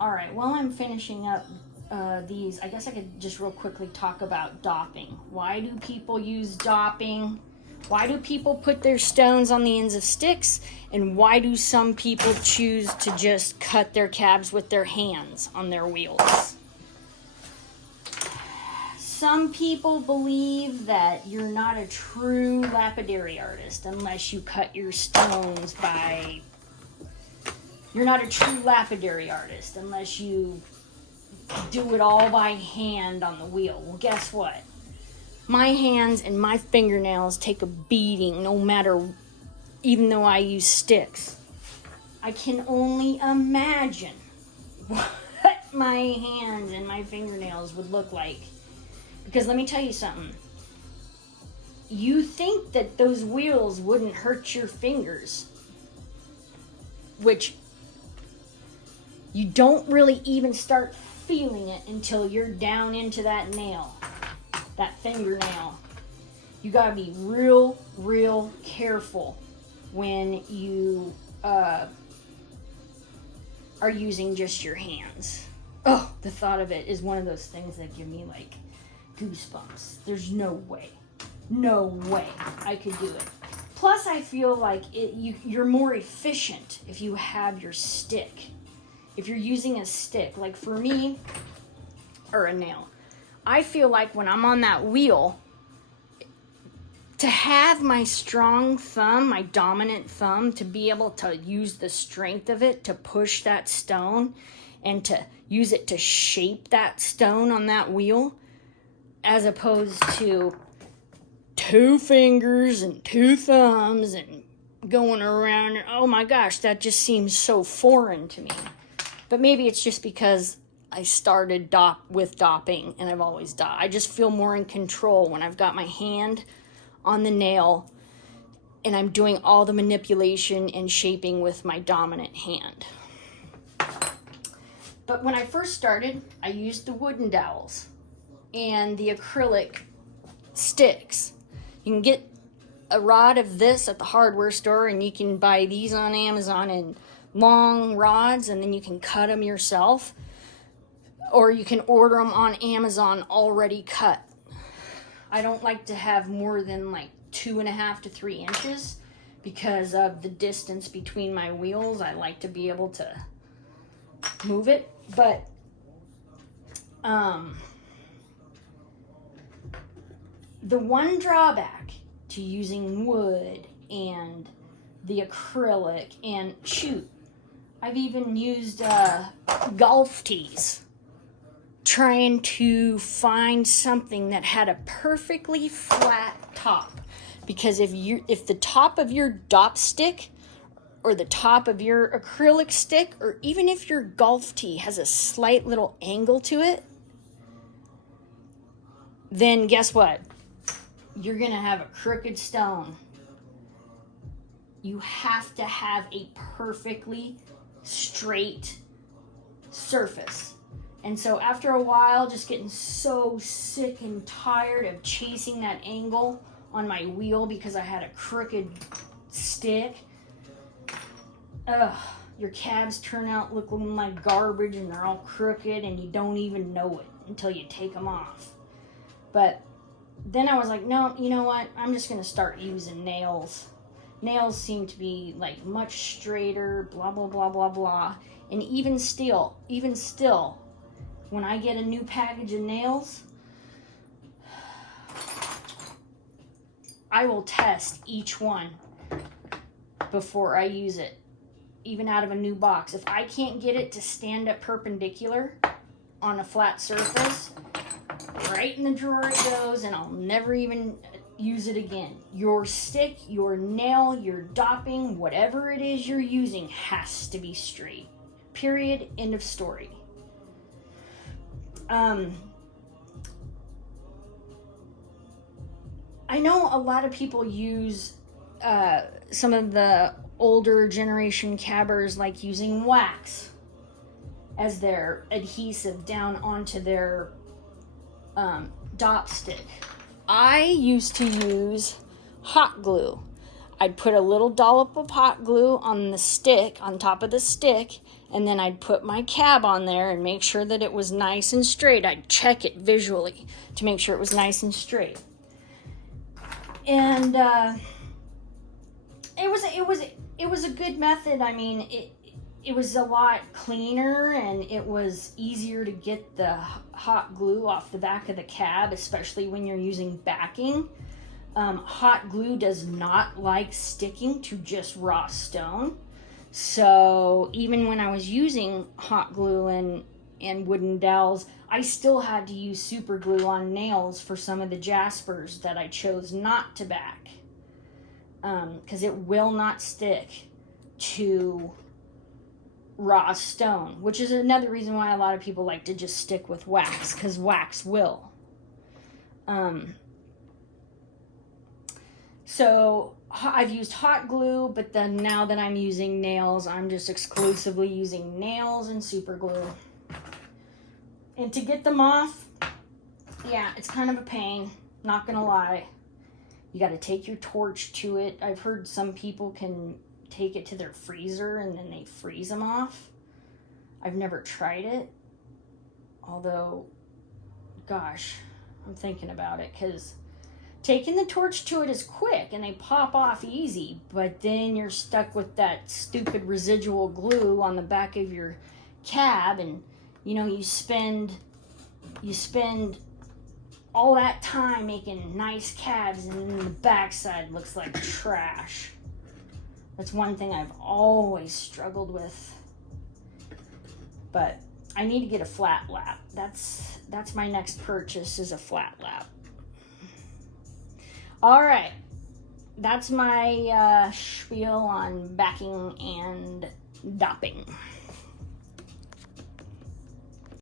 All right, while I'm finishing up these, I guess I could just real quickly talk about dopping. Why do people use dopping? Why do people put their stones on the ends of sticks? And why do some people choose to just cut their cabs with their hands on their wheels? Some people believe that you're not a true lapidary artist unless you cut your stones by... You're not a true lapidary artist unless you do it all by hand on the wheel. Well, guess what? My hands and my fingernails take a beating no matter, even though I use sticks. I can only imagine what my hands and my fingernails would look like. Because let me tell you something. You think that those wheels wouldn't hurt your fingers, which you don't really even start feeling it until you're down into that nail, that fingernail. You gotta be real careful when you are using just your hands. Oh, the thought of it is one of those things that give me like goosebumps. There's no way I could do it. Plus, I feel like you're more efficient if you have your stick. If you're using a stick, like for me, or a nail, I feel like when I'm on that wheel, to have my strong thumb, my dominant thumb, to be able to use the strength of it to push that stone and to use it to shape that stone on that wheel, as opposed to 2 fingers and 2 thumbs and going around. Oh my gosh, that just seems so foreign to me. But maybe it's just because I started with dopping and I've always dopped. I just feel more in control when I've got my hand on the nail and I'm doing all the manipulation and shaping with my dominant hand. But when I first started, I used the wooden dowels and the acrylic sticks. You can get a rod of this at the hardware store, and you can buy these on Amazon in long rods, and then you can cut them yourself, or you can order them on Amazon already cut. I don't like to have more than like 2.5 to 3 inches because of the distance between my wheels. I like to be able to move it, but the one drawback to using wood and the acrylic, and shoot, I've even used golf tees trying to find something that had a perfectly flat top. Because if the top of your dop stick or the top of your acrylic stick, or even if your golf tee has a slight little angle to it, then guess what? You're going to have a crooked stone. You have to have a perfectly straight surface. And so after a while, just getting so sick and tired of chasing that angle on my wheel because I had a crooked stick. Your cabs turn out looking like garbage and they're all crooked and you don't even know it until you take them off. But then I was like, no, you know what? I'm just going to start using nails. Nails seem to be like much straighter, blah, blah, blah, blah, blah. And even still, when I get a new package of nails, I will test each one before I use it, even out of a new box. If I can't get it to stand up perpendicular on a flat surface, right in the drawer it goes, and I'll never even use it again. Your stick, your nail, your dopping, whatever it is you're using has to be straight. Period. End of story. I know a lot of people use some of the older generation cabbers like using wax as their adhesive down onto their dop stick. I used to use hot glue. I'd put a little dollop of hot glue on the stick, on top of the stick, And then I'd put my cab on there and make sure that it was nice and straight. I'd check it visually to make sure it was nice and straight. And it was a good method. I mean, it was a lot cleaner, and it was easier to get the hot glue off the back of the cab, especially when you're using backing. Hot glue does not like sticking to just raw stone. So even when I was using hot glue and wooden dowels, I still had to use super glue on nails for some of the jaspers that I chose not to back. Because it will not stick to raw stone, which is another reason why a lot of people like to just stick with wax, because wax will. So I've used hot glue, but then now that I'm using nails, I'm just exclusively using nails and super glue. And to get them off, yeah, it's kind of a pain, not gonna lie. You got to take your torch to it. I've heard some people can take it to their freezer and then they freeze them off. I've never tried it. Although, gosh, I'm thinking about it, because taking the torch to it is quick and they pop off easy, but then you're stuck with that stupid residual glue on the back of your cab, and you know, you spend all that time making nice cabs, and then the backside looks like trash. That's one thing I've always struggled with. But I need to get a flat lap. That's my next purchase, is a flat lap. All right, that's my spiel on backing and dopping.